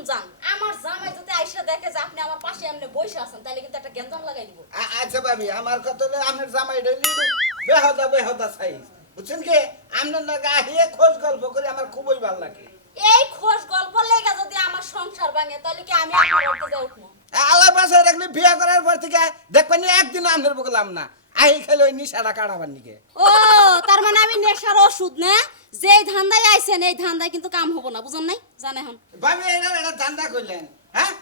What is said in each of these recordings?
এখন যান আমার জামাই যদি আইসা দেখে যে আপনি আমার পাশে এমনি বসে আছেন তাহলে কিন্তু একটা গেঞ্জাম লাগাই দিব আচ্ছা ভাবি আমার কথা হলো আপনার জামাই লিডু বেহদা সাইজ বুঝছেন কি আপনার না গায়ে খোঁজ গল্প করে আমার খুবই ভালো লাগে এই খোশ গল্প লেগে যদি আমার সংসার ভাঙে তাহলে কি আমি আপনার বাড়িতে যাই উঠবো আল্লাহ বাসায় রাখলে বিয়ে করার পর থেকে দেখবেন একদিন আপনার বললাম না আই খেলে ওই নিশাটা কাটাবার নিকে ও তার মানে আমি নেশার ওষুধ না যেই ধান্দায় আইছেন এই ধান্দায় কিন্তু কাম হবো না বুঝুন নাই জানে এখন ভাবি এটা ধান্দা করলেন হ্যাঁ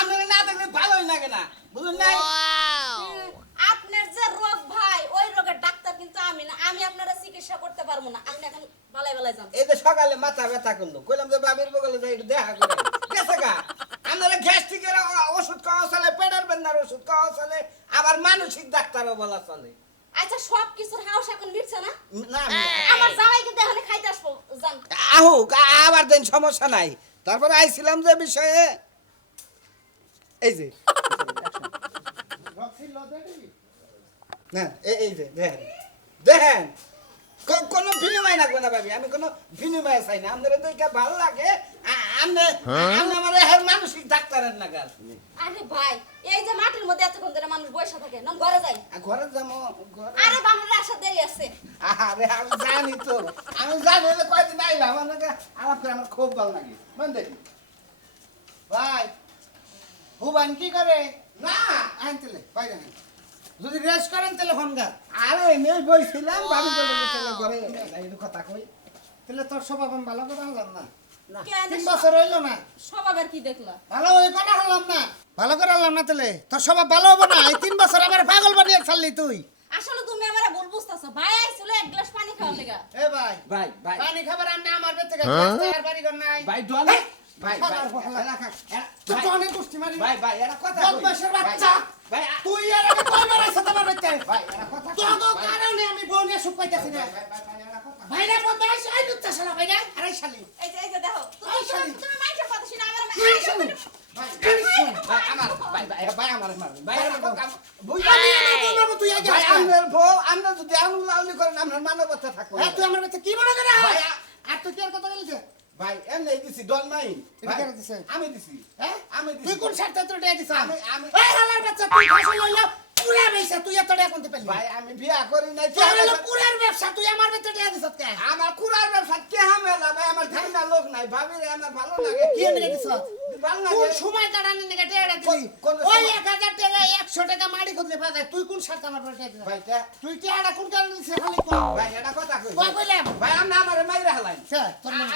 আপনার না দেখলে ভালোই লাগে না বুঝুন নাই আপনার যে রোগ ভাই ওই রোগের ডাক্তার কিন্তু আমি না আমি আপনারা চিকিৎসা করতে পারবো না আপনি এখন বালাই বালাই যান এই যে সকালে মাথা ব্যথা করলো কইলাম যে বাবির বগলে যাই একটু দেখা করে গেছে গা আপনারা গ্যাস্ট্রিকের ওষুধ খাওয়া চলে পেটের বেদনার ওষুধ খাওয়া চলে আবার মানসিক ডাক্তারও বলা চলে আচ্ছা সব কিছুর হাউস এখন মিটছে না না আমার জামাই কিন্তু এখানে খাইতে আসবো জান আহুক আবার দেন সমস্যা নাই তারপরে আইছিলাম যে বিষয়ে এই যে না এই যে দেখেন কোনো বিনিময় লাগবে না ভাবি আমি কোনো বিনিময় চাই না আপনাদের দেখে ভালো লাগে আপনি আমার মানসিক ডাক্তারের নাগাল আরে ভাই এই যে মাটির মধ্যে এতক্ষণ ধরে মানুষ বসে থাকে না ঘরে যাই ঘরে যাবো ঘরে আরে বামনের আসা দেরি আছে আরে আমি জানি তো আমি জানি যে কয়দিন আইলাম আমার খুব ভালো লাগে মন দেখি ভাই হুবান কি করে না আনতেলে বাইরে যদি রেস্ট করেন তাহলে ফোনগা আরে নেই বইছিলাম ভাবি বলে তাহলে ঘরে এই কথা কই তাহলে তোর স্বভাব আমি ভালো করে হলাম না না 3 বছর হইলো না স্বভাবের কি দেখলা ভালো ওই কথা হলাম না ভালো করে হলাম না তাহলে তোর স্বভাব ভালো হবে না এই 3 বছর আমার পাগল বানিয়ে ছাড়লি তুই আসলে তুমি আমারে ভুল বুঝতাছো ভাই আইছিল এক গ্লাস পানি খাওয়ার লাগা এ ভাই ভাই ভাই পানি খাবার আনতে আমার বেতে গেছে আর বাড়ি ঘর নাই ভাই ডলে ভাই তুই তো অনেক কুস্তি মারি ভাই ভাই এরা কথা কই বদমাশের বাচ্চা ভাই তুই এর আগে কই মারাইছ তোমার বেতে ভাই এরা কথা তো তো কারণে আমি বউনে সুখ পাইতাছি না ভাই রে বদমাশ আই দুত্তা শালা ভাই রে আরে শালি এই যে দেখো তুমি মাইকে কথা শুনে আমার ভাই আমার ভাই আমার ভাই তুই আগে আমার বউ আমরা যদি আঙুল লাউলি করেন আমরা মানবতা থাকবো হ্যাঁ তুই আমার কাছে কি মনে করে ভাই আর তুই কি আর কথা বলছিস ভাই এমনি দিছি ডন নাই এটা কেন দিছিস আমি দিছি হ্যাঁ আমি দিছি তুই কোন শর্তে তোর দিয়া দিছিস আমি এই হালার বাচ্চা তুই ফাঁসি লইলা পুরা বেইছা তুই এত টাকা কোনতে পেলি ভাই আমি বিয়া করি নাই তুই হলো কুরার ব্যবসা তুই আমার ভিতরে দিয়া দিছিস কে আমার কুরার ব্যবসা কে হামেলা ভাই আমার ধান্দা লোক নাই ভাবি রে আমার ভালো লাগে কি এনে দিছিস ভালো লাগে কোন সময় কাটানি নিকে টাকা দিলি ওই 1000 টাকা 100 টাকা মাড়ি খুদলে পায় তুই কোন শর্তে আমার পরে দিছিস ভাই তুই কি এটা কোন কারণে দিছিস খালি কই ভাই এটা কথা কই কই কইলাম ভাই আমি আমারে মাইরা হালাই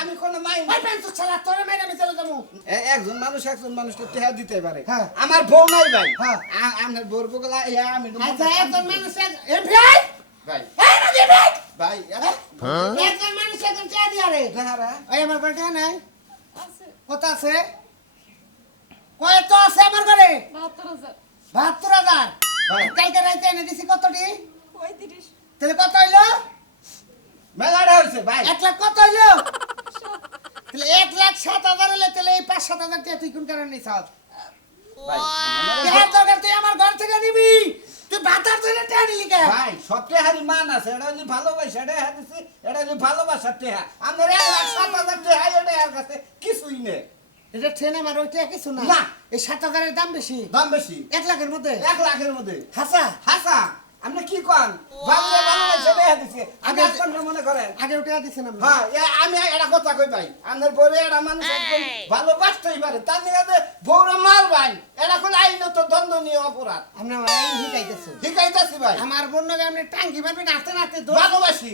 আমি কোন মাই ভাই বেন তো ছাড়া তোরে মাইরা আমি চলে যাবো একজন মানুষকে টেহা দিতে পারে আমার বউ নাই ভাই আমার বউর বগলা আমি আচ্ছা একজন মানুষ এ ভাই ভাই এই না ভাই ভাই একজন মানুষ একজন চা দিয়া রে দাঁড়া এই আমার বেটা নাই আছে কত আছে কয় তো আছে আমার ঘরে 72000 72000 ভাই কালকে রাইতে এনে দিছি কতটি 35 তাহলে কত হইলো মেলাটা হইছে ভাই 1 লাখ কত হইলো তাহলে 1,07,000 হইলে তাহলে এই 5-7,000 টাকা তুই কোন কারণে নিছ ভাই এর দরকার তুই আমার ঘর থেকে নিবি তুই ভাতার ধরে টাকা নিলি কে ভাই সবচেয়ে হারি মান আছে এটা হলি ভালোবাসা এটা হাদিছি এটা হলি ভালোবাসা টাকা আমার 1,07,000 টাকা এটা এর কাছে কিছুই নেই এটা ট্রেনে মার ওইটা কিছু না না এই 7,000 এর দাম বেশি 1 লাখের মধ্যে 1 লাখের মধ্যে হাসা আপনি কি কোন ভাবলে ভালোবাসা টাকা দিছি আগে কোন মনে করেন আগে ওটা দিছেন আপনি হ্যাঁ আমি এটা কথা কই ভাই আমাদের বলে এটা মানুষ একদম ভালোবাসতেই পারে তার নিয়ে বউরা মার ভাই এটা কোন আইনত দণ্ডনীয় অপরাধ আপনি আমার আইন শিখাইতাছি ভাই আমার বন্যকে আপনি টাঙ্গি মারবেন নাতে নাতে ভালোবাসি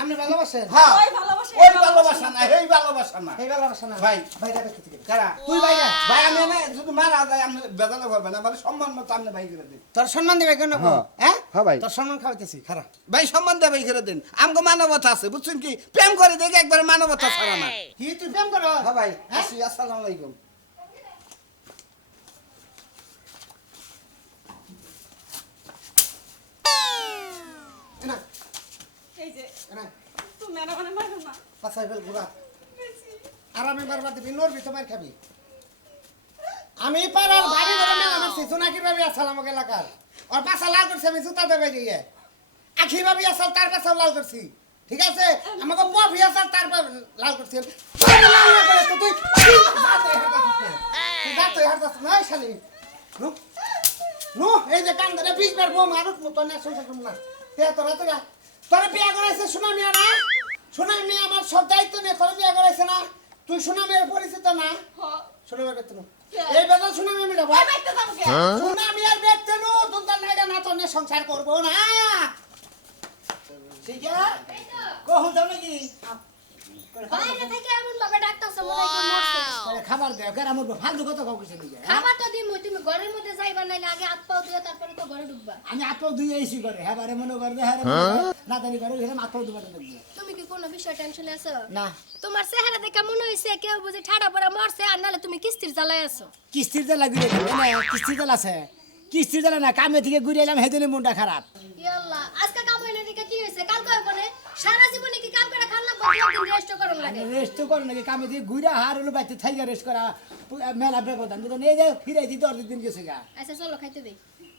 আপনি ভালোবাসেন হ্যাঁ ওই ভালোবাসা ওই ভালোবাসা না এই ভালোবাসা না ভাই ভাইরা দেখতে থেকে কারা তুই ভাইরা ভাই আমি না যদি মারা যায় আপনি বেদনা করবেন আমার সম্মান মতো আপনি ভাই করে দিন তোর সম্মান দিবে কেন হ্যাঁ হ্যাঁ ভাই তোর সম্মান খাওয়াইতেছি খারাপ ভাই সম্মান দেবে করে দিন আমগো মানবতা আছে বুঝছেন কি প্রেম করে দেখে একবার মানবতা ছাড়া না কি তুই প্রেম করো হ্যাঁ ভাই আসসালামু আলাইকুম না এই যে না তুমি আর মানে মারো না পাছাই ফেল ঘুরা আরামে বারবার দিবি নড়বি তোমার খাবি আমি পাড়ার ভাবি ধরে মেলা মারছি সোনাকির ভাবি আসল আমাকে এলাকার ওর পাশা লাল করছে আমি জুতা দেবে গিয়ে আখি ভাবি আসল তার পাশাও লাল করছি ঠিক আছে আমাকে পফি আসল তার লাল করছি তুই যা তো হার যাস না শালি নো নো এই যে কান ধরে 20 বার বউ মারুক মতো না সংসার করব না তে তোরা তোরা বিয়া করাইছে শোনা মিয়া না শোনা মিয়া আমার সব দায়িত্ব নিয়ে তোরা বিয়া করাইছে না তুই শোনা মিয়ার পরিচিত না শোনা মিয়া বেতন এই বেতন শোনা মিয়া মিটা ভাই বাইতে যাবো কে শোনা মিয়ার বেতন দুনটা নাইডা না তো নিয়ে সংসার করব না ঠিক আছে কখন যাও নাকি বাইরে থেকে এমন ভাবে ডাকতাছ মনে হয় কেউ মরছে। খাবার দেও কেন আমার ফালতু কথা কাউ কিছু নিয়ে খাবার তো দিমু তুমি ঘরের মধ্যে যাইবা নাইলে আগে হাত পাও ধুয়ে তারপরে তো ঘরে ঢুকবা। আমি আত্ম দুই এসি করে হ্যাঁ বারে মনে করে হ্যাঁ না জানি করে এরকম আত্ম দুবার দেখবে তুমি কি কোনো বিষয় টেনশনে আছো? না তোমার চেহারা দেখে মনে হইছে কেউ বুঝি ঠাডা পড়া মরছে আর নালে তুমি কিস্তির জ্বালায় আছো। কিস্তির জাল লাগবে কিস্তির জাল আছে কিস্তির জাল না কামে থেকে ঘুরে এলাম হেদিনে মনটা খারাপ ইয়াল্লাহ আজকে কাম হইনা দিকে কি হইছে কাল কই বলে সারা জীবনে কি কাম করে খান লাগবে দিন রেস্ট করন লাগে। রেস্ট তো করে নাকি কামে থেকে ঘুরে হার হলো বাইতে থাইগা রেস্ট করা মেলা ব্যবধান তো এই যে ফিরাই দিতে 10 দিন গেছে গা আচ্ছা চলো খাইতে দেই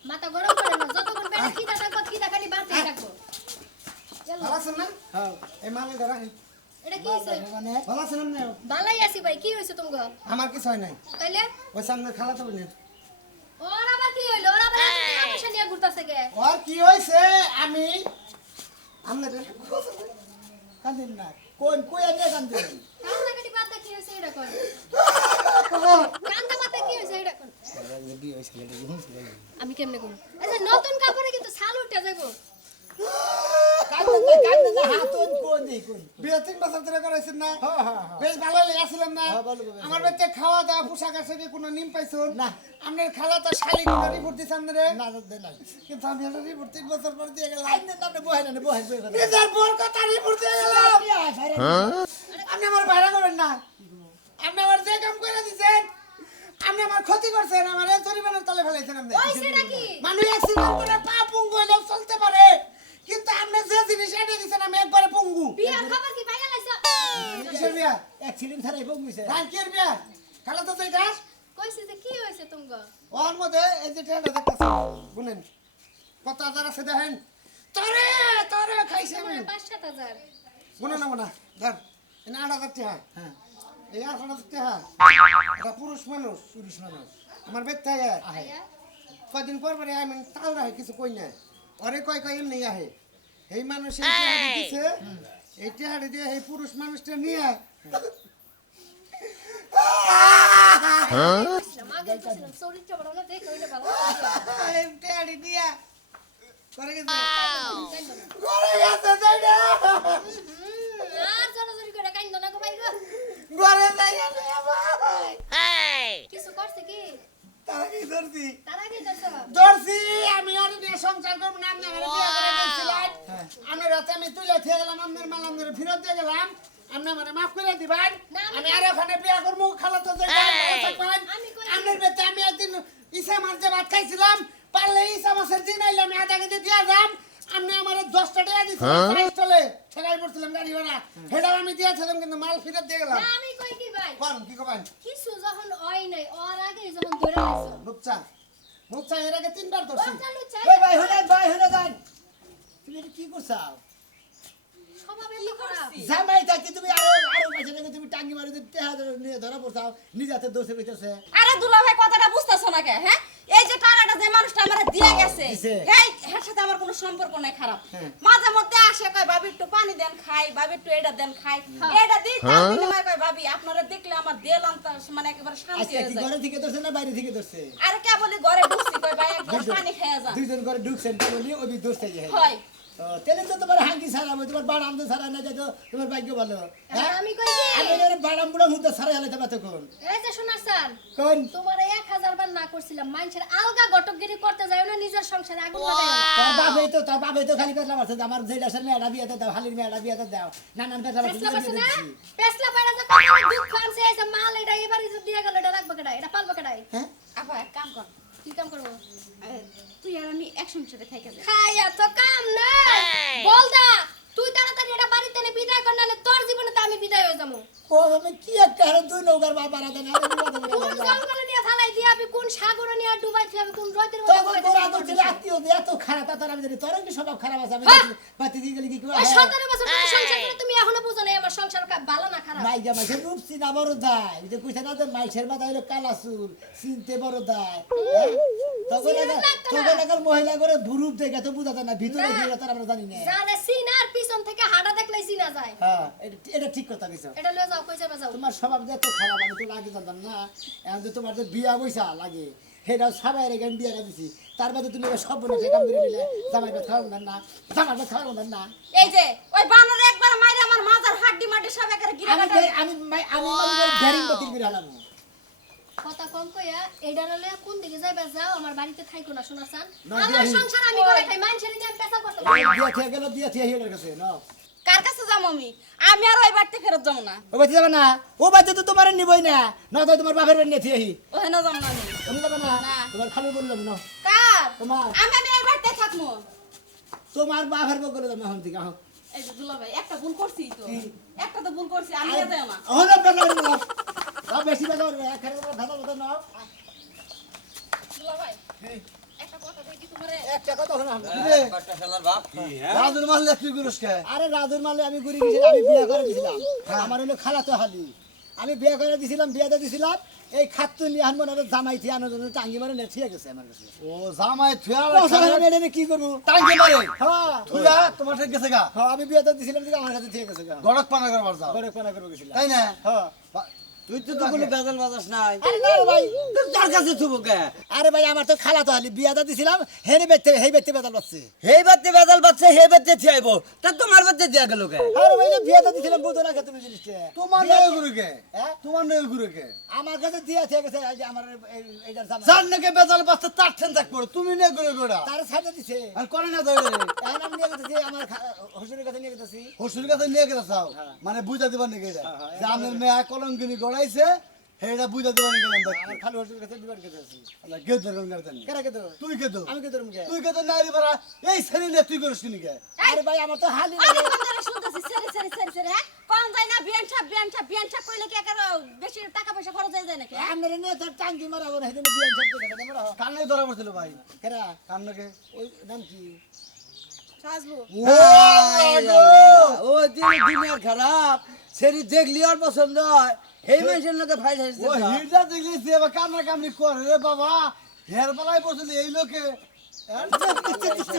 মাথা গরম করে না যতক্ষণ পেটে খিদা থাকবে খিদা খালি বাড়তেই থাকবো। ভালো ইয়াল্লাহ আছেন না হ্যাঁ এই মালে ধরা এটা কি হইছে? মানে ভালো আছেন না ভালাই আছি ভাই কি হইছে তোমাগো? আমার কিছু হয় নাই তাইলে ওই সামনে খালা তো বলেন ওর আবার কি হইলো? ওর আবার এত টাকা পয়সা নিয়ে ঘুরতাছে কে? আর কি হইছে আমি আপনাদের কান্দিন না কোন কই আনে কান্দিন কান্দাকাটি বাদ দে কি হইছে এটা কর। কান্দা বাদ দে কি হইছে এটা কর। বিয়ে হইছে আমি কেমনে কম? আচ্ছা নতুন কাপড়ে কিন্তু ছাল উঠে যাইবো। কান্দিন না হাতন কোন দেই কোন বিয়ে 3 বছর ধরে করাইছেন না হ্যাঁ হ্যাঁ বেশ ভালো লেগেছিলাম না হ্যাঁ, ভালো লেগেছে। আমার বাচ্চা খাওয়া দাওয়া পোশাক আশাকে কোনো নিম পাইছুন না। আপনার খালা তো শালি কোনো রিপোর্ট দিছেন রে না দে না কিন্তু আমি একটা রিপোর্ট 3 বছর পর দিয়ে গেলাম কান্দিন না বহে না বহে নিজের বোর কথা রিপোর্ট দিয়ে গেলাম আপনি আমার ভাড়া করবেন না আপনি আমার যে কাম করে দিছেন আপনি আমার ক্ষতি করছেন আমার এই পরিবারের তলে ফেলাইছেন আপনি ওইছে নাকি? মানুষ অ্যাক্সিডেন্ট করে পা পঙ্গু হলেও চলতে পারে কিন্তু আপনি যে জিনিস এনে দিছেন আমি একবারে পঙ্গু বিয়ার খবর কি পাইয়া লাইছো? কিসের বিয়া অ্যাক্সিডেন্ট ছাড়াই বমিছে রানকির বিয়া খালা তো তুই যাস কইছে যে কি হইছে তোমাগো? ওর মধ্যে এই যে ট্রেনটা দেখতেছেন গুনেন কত হাজার আছে দেখেন তরে তরে খাইছে আমি তোমার 5-7 হাজার। গুনে নেবো না ধর এনে 8,000 টাকা হ্যাঁ এই 8,000 টাকা এটা পুরুষ মানুষ আমার বেদ থাকে আয়া কদিন পর পরে আমি তাল রাখে কিছু কই না ওরে কয় কয় এমনি আহে এই মানুষ এই টিহাড়ি দিছে এই টিহাড়ি দিয়ে এই পুরুষ মানুষটা নিয়ে মাগে কইছিলাম চরিত্র বড় না দেখো এটা ভালো। এই টিহাড়ি দিয়া করে গেছে কাইন্দো না। করে গেছে যাইডা আর জড়াজড়ি করে কাইন্দো না গো ভাই গো। ঘরে যাইয়া নিয়ে ভাই কিছু করছে কি? তারা কি ধরছি তারা কি করছে? ধরছি আমি আর নিয়ে সংসার করব না আমি আমার বিয়ে করে দিয়েছিলাম আমি রাতে আমি তুলে দিয়ে গেলাম আমাদের মাল আমাদের ফেরত দিয়ে গেলাম আপনি আমারে মাফ করে দিবেন না, আমি- আমি আর ওখানে বিয়ে করব খালা তো যে আমি কই- আপনার বেতে আমি একদিন ইসা মাছ যে ভাত খাইছিলাম পারলে ইসা মাছের দিন আইলে আমি আধা কেজি দিয়ে যাম আপনি আমার 10টা টাকা দিয়েছিলেন চলে ঠেলাই পড়ছিলাম গাড়ি ভাড়া সেটাও আমি দিয়েছিলাম কিন্তু মাল ফেরত দিয়ে গেলাম না আমি কই কি ভাই? কোন কি কবেন কিছু যখন হয় নাই ওর আগে যখন ধরে লাইছো। রূপচা রূপচা এর আগে 3 বার ধরছি ওর চালু চাই। এই ভাই হলে যান তুমি এটা কি করছাও স্বভাব এত খারাপ। জামাই থাকি তুমি আরো মাঝে নাকি তুমি টাঙ্গি মারি দিতে নিয়ে ধরা পড়ছাও নিজে হাতে দোষে পেতেছে আরে দুলা ভাই কথাটা বুঝতাছো না কে হ্যাঁ এই যে টাকাটা যে মানুষটা আমারে দিয়ে গেছে দিছে। এই এর সাথে আমার কোনো সম্পর্ক নাই খারাপ হ্যাঁ। মাঝে মধ্যে আসে কয় ভাবি একটু পানি দেন খাই ভাবি একটু এটা দেন খাই এটা দিই তার বিনিময়ে কয় ভাবি আপনারা দেখলে আমার দেল আনতা মানে একেবারে শান্তি আজকে হয়ে কি যায় ঘরে থেকে ধরছে না বাইরে থেকে ধরছে আরে কে বলি ঘরে ঢুকছি কয় ভাই একদম পানি খেয়ে যান দুইজন ঘরে ঢুকছেন বলি ওই ধরছে হয় তেলে তো তোমার হাঙ্কি ছাড়া তোমার বাড়াম তো ছাড়া না যাই তো তোমার ভাগ্য ভালো হ্যাঁ আমি কই কি? আমি বাড়াম বুড়া মুদ্রা ছাড়া হলে তোমার তখন এই যে শোনা স্যার কোন তোমার 1000 বার না করছিলাম মানুষের আলগা ঘটকগিরি করতে যায় না নিজের সংসারে আগুন লাগায় না। তার বাবাই তো খালি পেটলা মারছে আমার যে দেশের মেয়েটা বিয়েতে দাও হালির মেয়েটা বিয়েতে দাও নানান পেটলা পেছলা মারছে পারছে না দিচ্ছি পেছলা পারা যে কত দুঃখ আনছে এই যে মাল এটা এবারে যে দিয়ে গেল এটা রাখবে কেডা এটা পালবে কেডাই হ্যাঁ আপা এক কাম কর কি কাম করব তুই আর আমি একসঙ্গে থেকে যাই খায়া তো কাম নাই বলদা তুই তাড়াতাড়ি এটা বাড়িতে নে বিদায় কর নালে তোর জীবনে তো আমি বিদায় হয়ে যাবো ও আমি কি একটা হারে দুই নৌকার বাবা বাড়া দেন কোন জঙ্গলে নিয়ে থালাই দিয়ে আমি কোন সাগরে নিয়ে ডুবাই আমি কোন রয়তের তখন তোর আদর ছিল আত্মীয় যে এত খারাপ তা তোর আমি জানি তোর কি স্বভাব খারাপ আছে আমি বাতি দিয়ে গেলি কি করে 17 বছর ধরে সংসার করে তুমি এখনো বুঝো না আমার সংসার ভালো না খারাপ মাইজা মাইসের রূপ চিনা বড় দায় যে কইছে না যে মাইসের মাথা হইলো কালা চুল চিনতে বড় দায় তখন এখন মহিলা করে ভুরুপ দেখে তো বুঝাতে না ভিতরে কি তার আমরা জানি না জানে সিনার পিছন থেকে হাঁটা দেখলেই চিনা যায় হ্যাঁ এটা ঠিক কথা কইছো এটা লয়ে যাও কই যাবে যাও তোমার স্বভাব যে এত খারাপ আমি তো লাগে জানতাম না এখন যে তোমার যে বিয়া বইসা লাগে সেটা সবাই রেখে আমি বিয়াটা দিছি তার বাদে তুমি সব বলে কাম করে নিলে জামাইটা খাওয়াবো না জামাইটা খাওয়াবো না এই যে ওই বানর একবার মাইরে আমার মাথার হাড্ডি মাটি সব একারে গিরা কাটা আমি ব্যারিং বাতিল করে হলাম কথা কম কইয়া এইডা ললে কোন দিকে যাইবা যাও আমার বাড়িতে থাইকো না শোনা সান না, আমার দিয়া- সংসার আমি করে খাই মানুষের নিয়ে আমি পেশা করতে দিয়া থেকে গেল দিয়া থেকে হেডের কাছে না কার কাছে যাবো আমি আর ওই বাড়িতে ফেরত যাবো না ও বাচ্চা যাবে না ও বাচ্চা তো তোমার নিবই না না তো তোমার বাপের বাড়ি নিয়ে থিয়েহি ওখানে যাবো না আমি তুমি যাবে না না। তোমার খালু বললাম না কার তোমার আমি এই বাড়িতে থাকবো তোমার বাপের বউ করে দাও এখন থেকে আহ এই যে দুলা ভাই একটা ভুল করছি তো কি? একটা তো ভুল করছি আমি আর যাই না ওহন আপনার না বেশি কথা বলবে এখানে ভালো কথা না দুলা ভাই একটা কথা কই কি তোমারে একটা কথা হলো রাজুর মারলে তুই গুরুস কে আরে রাজুর মালে আমি ঘুরে গেছিলাম আমি বিয়ে করে দিছিলাম আমার হলো খালাতো হালি আমি বিয়ে করে দিছিলাম বিয়েতে দিছিলাম এই খাত্তু নিয়ে আনবো না জামাই থিয়ে আনার জন্য টাঙ্গি মারে ঠিক আছে আমার কাছে ও জামাই থুয়া এটা কি করবো টাঙ্গি মারে হ্যাঁ থুয়া তোমার ঠিক গেছে গা হ্যাঁ আমি বিয়েতে দিছিলাম যে আমার কাছে ঠিক আছে গড়ক পানা করবার যাও ঘরে কোনা করে গেছিলাম তাই না হ্যাঁ তুই তো কোনো বেজাল বাজাস নাই আরে না রে ভাই তোর কাছে থুবো কে আরে ভাই আমার তো খালাতো হালি বিয়েতে দিছিলাম হেরে বেতে হেই বেতে বেতাল পাচ্ছে হেই বাতে বেজাল বাচ্চা হে বাতে থিয়াইবো তা তোমার বাতে দিয়া গেল কে আরে ভাই বিয়েতে দিছিলাম বুঝো না তুমি জিনিসটা তোমার নয় গুরু কে হ্যাঁ? তোমার নয় গুরু কে আমার কাছে দিয়া ঠিক আছে এই যে আমার এইটার জামা জান নাকি বেজাল বাচ্চা তার ঠেন থাক পড়ো তুমি নয় গুরু গোড়া তার সাইডে দিছে আর করে না ধরে এখন আমি নিয়ে গেছি আমার শ্বশুরের কাছে নিয়ে গেছি হসুর কাছে নিয়ে গেছে চাও হ্যাঁ। মানে বুঝা দিবার নাকি এটা হ্যাঁ, যে আমার মেয়ে কলঙ্কিনী গড়াইছে হেটা বুঝা দিবার নাকি আমার খালু শ্বশুরের কাছে দিবার কাছে আছি কে ধরুন গার্জেন কেরা কে তো তুই কে তো আমি কে তোর মুখে তুই কে তো নারী পারা এই ছেলে নিয়ে তুই করিস নি কে আরে ভাই আমার তো হালি আমি লাগে কোন ধরে শুনতেছি সরি সরি সরি সরি হ্যাঁ কোন যায় না বিয়ান ছাপ কইলে কি একার বেশি টাকা পয়সা খরচ হয়ে যায় নাকি হ্যাঁ? আমরা নিয়ে তোর টাঙ্গি মারাবো না সেদিন বিয়ে ছাড়তে কথা মারা কান্নাই ধরা পড়ছিল ভাই কেরা কান্নাকে ওই নাম কি সাজবো ও দিন দিনের খারাপ সেরি দেখলি আর পছন্দ হয় এই মানুষের লোকে ফাইল ও হিরদা দেখলি যে এবার কান্না কামড়ি করে রে বাবা হের বেলায় বসলে এই লোকে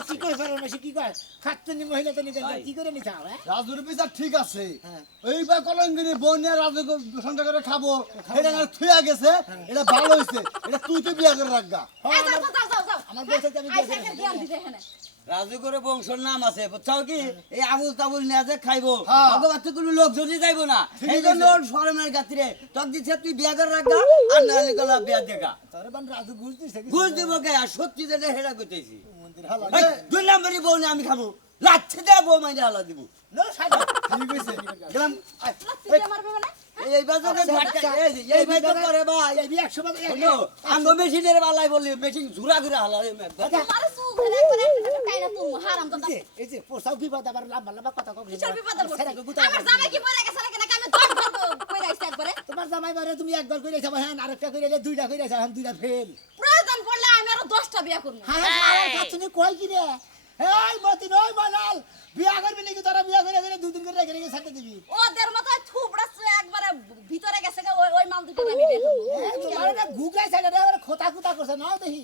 কি করে ফেরার মাসে কি করে খাচ্ছেন মহিলা তো নিতে কি করে নিতে হবে রাজুর বিচার ঠিক আছে হ্যাঁ। এইবার কলঙ্গিনী বন্যা রাজু সন্ধ্যা করে খাবো এটা না থুয়া গেছে এটা ভালো হয়েছে এটা তুই তো বিয়া করে রাখগা এই যাও যাও যাও যাও আমার বউ সাথে আমি আই সাইকেল জ্ঞান দিতে এখানে রাজু করে বংশর নাম আছে বুঝছাও কি এই আবুল তাবুল নিয়ে যে খাইবো হ্যাঁ। ভগবান কোনো লোকজনই যাইবো না ঠিকই এই জন্য কইছে। ওর শরমের গাতিরে তক দিছে তুই বিয়া করে রাখগা আর নাহলে গলা বিয়া দেখা তোরে বান রাজু ঘুষ দিছে বুঝ দিব কে আর সত্যি যেটা হেরা করতেছি মন্দির হালা এই, দুই নম্বরই বউ নিয়ে আমি খাবো লাচ্ছি দেয়া বউ মাইনে হালা দিব না সাইডে ঠিক হয়েছে গেলাম লাত্তি দিয়ে মারবে মানে এই বাজারে ঝাটকা এই ভাই তো করে ভাই এই 100 বাদ শোনো আঙ্গ মেশিনের বালাই বললি মেশিন ঝুরা ঘুরে হালা তোমার সুখ ধরে একবার একটা টাইনা তুমি হারাম দাদা এই যে পোসাও বিপদ আবার লম্বা লম্বা কথা কম কিসের বিপদ সেরাকে পড়ছে গুতা আমার জামাই কি পড়ে গেছে নাকি আমি 10 বার কইরা আইছি একবারে তোমার জামাই বারে তুমি একবার কইরা যাবা হ্যাঁ আরেকটা কইরা দুইটা কইরা যাও দুইটা ফেল প্রয়োজন পড়লে আমি আরো 10টা বিয়া করব হ্যাঁ আমার কাছে কই কি রে এই মতি নই মানাল বিয়া করবি নাকি তোরা বিয়া করে দুই দিন করে রেখে রেখে ছাড়তে দিবি ওদের মতো থুবড়া একবারে ভিতরে গেছে গা, ওই মাল দুটো আমি বিয়া করব তোমার না গুগাই সাইডে আবার খোতা খোতা করছে নাও দেখি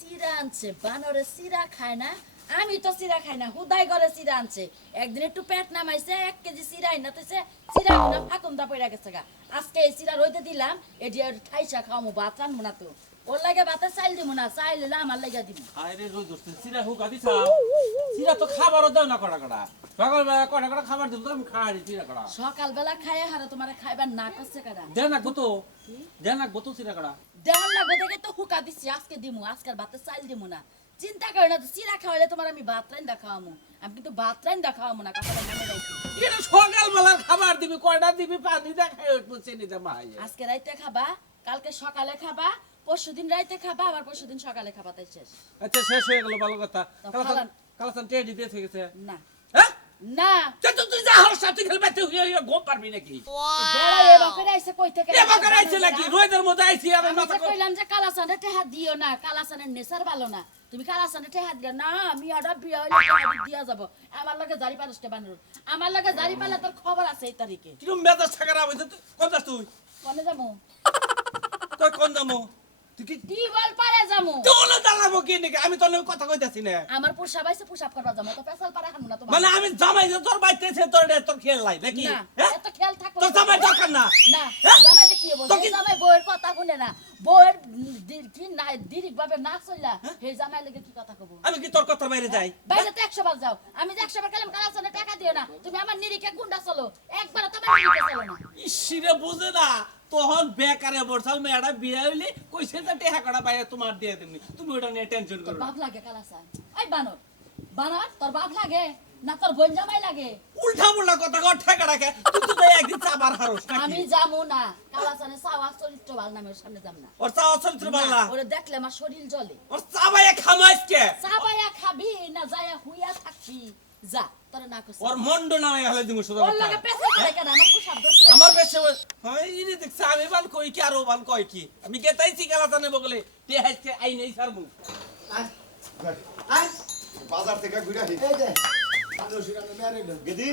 চিরা আনছে বানরে চিরা খায় না আমি তো চিরা খাই না হুদাই করে চিরা আনছে একদিন একটু পেট নামাইছে 1 কেজি চিরা আইনা তৈছে চিরা গুনা ফাকুম দা পড়া গেছে গা আজকে এই চিরা রইতে দিলাম এডি আর ঠাইসা খাওমু ভাত রানবো না তো ওর লাগে ভাতে চাইল দিব না চাইল হলে আমার লাগা দিব আরে রোজ দোস্ত সিরা হুকা দিছা সিরা তো খাবারও দাও না কড়া কড়া সকালবেলা কড়া কড়া খাবার দিল তো আমি খাই সিরা কড়া সকালবেলা খায় হারা তোমার খাইবার না করছে কারা দেন না গতো সিরা কড়া দেওয়ার লাগবে দেখে তো হুকা দিচ্ছি আজকে দিমু আজকের ভাতে চাইল দিমু না চিন্তা করে না চিরা খাওয়াইলে তোমার আমি ভাত রাইন দেখাওয়ামু আমি কিন্তু ভাত রাইন দেখাওয়ামু না কথাটা মনে রাখি এটা সকালবেলা খাবার দিবি কয়টা দিবি পানি দা খাই উঠবো চিনি দা মাই আজকে রাইতে খাবা কালকে সকালে খাবা পরশুদিন রাইতে খাবা আবার পরশুদিন সকালে খাবা তাই শেষ আচ্ছা শেষ হয়ে গেল ভালো কথা তো খালান। কালাসান টেডি দিয়ে গেছে না হ্যাঁ না তুই যা হস তুই খেলে বাইতে ঘুম পারবি নাকি বেড়া এবার করে আইছে কই থেকে এবার করে আইছে নাকি রোদের মধ্যে আইছি আর আমি মাথা তো কইলাম যে কালাসানে টেহা দিও না কালাসানের নেশার ভালো না তুমি কালাসানে টেহা দিও না আমি আডা বিয়া হইলে টেহা দিয়া যাব আমার লগে জারি পারস্তে বানর আমার লগে জারি পালে তোর খবর আছে এই তারিখে কিরম মেজাজ থাকার আবশ্যক তুই কোন যাস তুই কোনে যামু কই কোন যামু তুই কি টিবল পারে যামু তোলে দাঁড়াবো কি নাকি আমি তোর লগে কথা কইতাছি না আমার পোষা বাইছে পোশাক করবা যামু তো পেছাল পারে খামু না তোমার মানে আমি জামাই যে তোর বাইতে আছে তোর খেয়াল নাই নাকি না হ্যাঁ এত খেয়াল থাকো তোর জামাই দরকার না না হ্যাঁ? জামাই যে কি তো বলছে কি- জামাই বউয়ের কথা শুনে না বউয়ের কি না দিরিক ভাবে না চললা হে জামাই লাগে কি কথা কব আমি কি তোর কথার বাইরে যাই বাইরে তো 100 বার যাও আমি যে 100 বার কালাম কালাসনে টাকা দিও না তুমি আমার নিরিকে গুন্ডা চলো একবার তোমার নিরিকে চলো না ইসিরে বুঝে না তখন বেকারে বর্ষাল মেয়েটা বিয়ে হইলে কইছে যে টেহা কড়া বাইরে তোমার দিয়ে দেবনি তুমি ওটা নিয়ে টেনশন তোর করো না বাপ লাগে কালাসা এই বানর বানর তোর বাপ লাগে না তোর বোন জামাই লাগে উল্টা পুল্টা কথা কর ঠেকা রাখে তুই তো তাই একদিন চাবার হারস আমি নাকি যামু না কালাসানে সাওয়া চরিত্র ভাল নামের সামনে যাম না ওর চা অচরিত্র বাল্লা ওরে দেখলে আমার শরীর জ্বলে ওর চা বাইরে খামাইছে চাবায়া খাবি না যায়া হুইয়া থাকবি যা তোর না কইছ ওর মন্ড না হলে দিমু শুধু ওর লাগে পেছে করে কেন আমার পোশাক দছে আমার বেশি হয় ইনি দেখছ আমি বাল কই কি আর ও বাল কই কি আমি গেতাইছি গেলা জানে বগলে তে হাইছে আই নেই সারমু বাজার থেকে ঘুরে আসি এই যে আলো শিরানো মেরে লো গেদি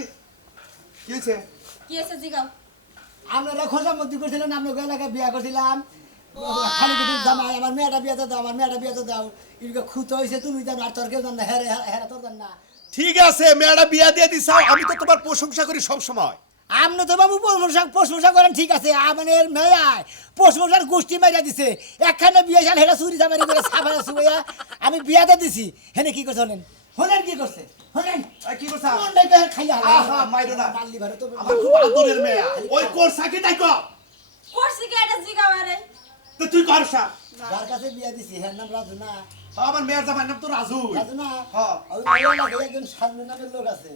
কি হয়েছে কি হয়েছে জিগাও আমরা খোঁজার মধ্যে করছিলাম আমরা এলাকায় বিয়া করছিলাম খালি কিছু জামাই আমার মেয়েটা বিয়াতে দাও আমার মেয়েটা বিয়াতে দাও এদিকে খুঁত হয়েছে তুমি জানো আর তোর কেউ জান না হেরে হেরে তোর জান না ঠিক আছে মেয়েটা বিয়া দিয়ে দিছাও আমি তো তোমার প্রশংসা করি সব সময় আপনি তো বাবু প্রশংসা করেন ঠিক আছে আমাদের মেয়ায় প্রশংসার গোষ্ঠী মেরা দিছে একখানে বিয়ে সাল হেরা চুরি জামারি করে সাফাই শুয়ে আমি বিয়াতে দিছি হেনে কি করছে হলেন হলেন কি করছে হলেন কি করছা কোনটাই তো খাইয়া আহা, মাইরো না। মারলি ভারে তো আমার খুব আদরের মেয়ে ওই কোর্সা কি তাই কর করছি কি এটা জিগাও আরে তো তুই করছা যার কাছে বিয়া দিছি হের নাম রাজু না আমার মেয়ের জামাই নাম তো রাজু রাজু না হ্যাঁ। ওই এলাকায় একজন সামনে নামের লোক আছে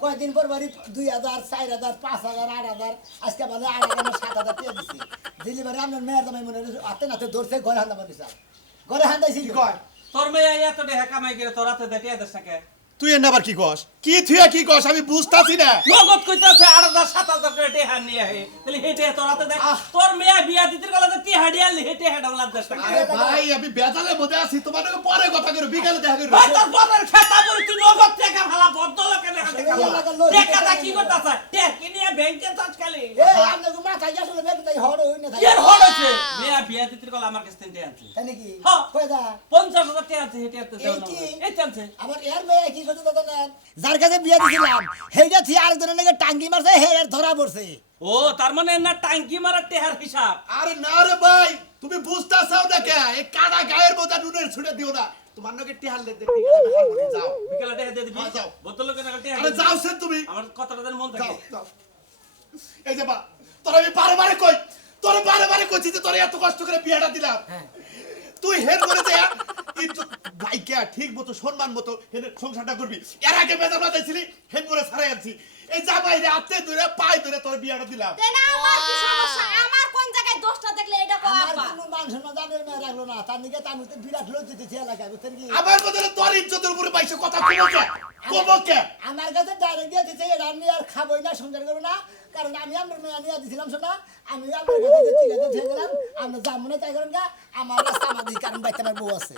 কয়েকদিন পর বাড়ি 2000 4000 5000 8000 আজকে বাজে 8000 7000 টাকা দিছি দিলি বারে আপনার মেয়ের জামাই মনে হাতে নাতে ধরছে ঘরে হান্দা বানিয়েছে ঘরে হান্দাইছি কি কয় তোর মেয়ে এত টেহা কামাই করে তোর হাতে দেখে এদের সাথে তুই এনে আবার কি কস কি থুয়া কি কস আমি বুঝতাছি না নগদ কইতাছে 8000 7000 করে টেহা নিয়ে আহে তাহলে হেটে তোর হাতে দেখ তোর মেয়ে বিয়া দিতে গেলে তো টেহা ডিয়ালি হেটে হেডা লাগতাছ টাকা আরে ভাই আমি বেজালের মধ্যে আছি তোমাদের পরে কথা করে বিকালে দেখা করব ভাই তোর বাবার খেতা বলি তুই নগদ টাকা ভালা বদ্ধ লোকে দেখা টাকাটা কি করতাছ টাকা কিনে ব্যাংকে চার্জ খালি এই আপনার তো মাথা গেছিল বের তাই হড় হই না কি আর হয়েছে মেয়ে বিয়া দিতে গেলে আমার কাছে টেনশন আছে তাই নাকি হ্যাঁ। কই দা 50000 টাকা আছে হেটে এত এই কি? এই চলছে আমার এর মেয়ে কি করতে দাদা না যার কাছে বিয়া দিছিলাম হেইটা থি আরেকজনের নাকি টাঙ্গি মারছে হের ধরা পড়ছে ও তার মানে না টাঙ্কি মারা টেহার হিসাব আরে না রে ভাই তুমি বুঝতাছাও না কে এই কাটা গায়ের মধ্যে নুনের ছুড়ে দিও না তোমার নাকি টিহাল দে যাও বিকালে টেহা দিয়ে দিবি হ্যাঁ, যাও। বদ্ধ লোকে না টেহা আরে যাও সে তুমি আমার কথাটা যেন মন যাও থাকে যাও এই যে বা তোর আমি বারে কই তোর বারে কইছি যে তোর এত কষ্ট করে বিয়াটা দিলাম তুই হেড করে দে ভাই কে ঠিক মতো সম্মান মতো হেড সংসারটা করবি এর আগে বেজার বাজাইছিলি হেড করে ছাড়াই আনছি এই যা বাইরে আতে ধরে পাই ধরে তোর বিয়াটা দিলাম তেনা আমার কি সমস্যা আমার কোন জায়গায় দোষটা দেখলে এটা কো আমার আব্বা কোনো মান সম্মান জানের মেয়ে রাখলো না তার নিকে তার মধ্যে বিরাট লজ্জিত দিচ্ছে এলাকায় বুঝছেন কি আমার বদলে তোর ইজ্জতের উপরে পাইছে কথা কমো কে আমার কাছে ডাইরেক্ট দিয়ে দিচ্ছে এটা আমি আর খাবোই না সংসার করবো না কারণ আমি আমার মেয়ে নিয়ে দিছিলাম শোনা আমি আপনার কাছে ঠিক আছে ঠিক গেলাম আমরা যাবো না তাই করেন আমার রাস্তা আমাদের কারণ বাচ্চা আমার বউ আছে